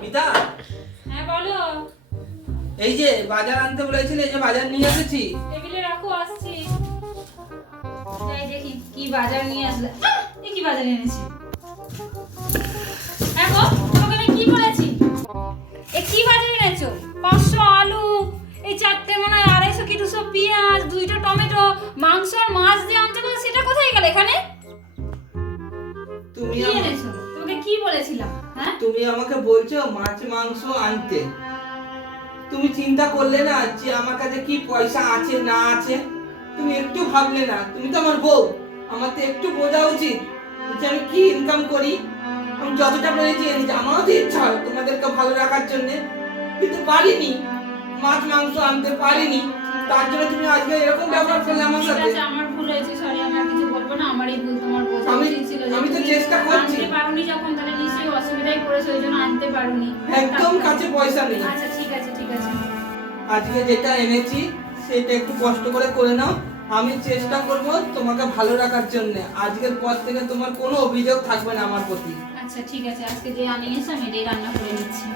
মিতা, হ্যাঁ বলো। এই যে বাজার আনতে বলেছিলে, এই যে বাজার নিয়ে এসেছি। টেবিলে রাখো, আসছি। যাই দেখি কি বাজার নিয়ে আসলে। এই কি বাজার এনেছি? হ্যাঁ গো, তোমাকে আমি কি বলেছি? এ কি বাজার এনেছো? 500 আলু, এই চারটে মনে হয় 250 কি 200 পেঁয়াজ, 2টা টমেটো, মাংস আর মাছ দিয়ে আনতে বলে, সেটা কোথায় গেল এখানে? তুমি কি এনেছো? তোমাকে কি বলেছিলাম? হ্যাঁ, তুমি আমাকে বলছো মাছ মাংস আনতে, তুমি চিন্তা করলে না যে আমার কাছে কি পয়সা আছে না আছে? তুমি একটু ভাবলে না? তুমি তো আমার বউ, আমার তো একটু বোঝা উচিত যে আমি কি ইনকাম করি। আমি যতটা পেরেছি এনেছি, আমারও তো ইচ্ছা হয় তোমাদেরকে ভালো রাখার জন্য, কিন্তু পারিনি, মাছ মাংস আনতে পারিনি। তার জন্য তুমি আজকে এরকম ব্যবহার করলে আমার ঠিক সাথে। আছে, আমার ভুল হয়েছে, সরি। আমি আর কিছু বলবো না, আমারই ভুল। তোমার বোঝা উচিত ছিল যে আমি তো তুমি চেষ্টা করছি। আনতে পারোনি যখন, তাহলে নিশ্চয়ই অসুবিধায় পড়েছো, ওই জন্য আনতে পারোনি। একদম কাছে পয়সা নেই। আচ্ছা ঠিক আছে, ঠিক আছে। আজকে যেটা এনেছি সেটা একটু কষ্ট করে নাও। আমি চেষ্টা করব তোমাকে ভালো রাখার জন্য। আজকের পর থেকে তোমার কোনো অভিযোগ থাকবে না আমার প্রতি। আচ্ছা ঠিক আছে, আজকে যে আনিয়েছো আমি এটাই রান্না করে নিচ্ছি।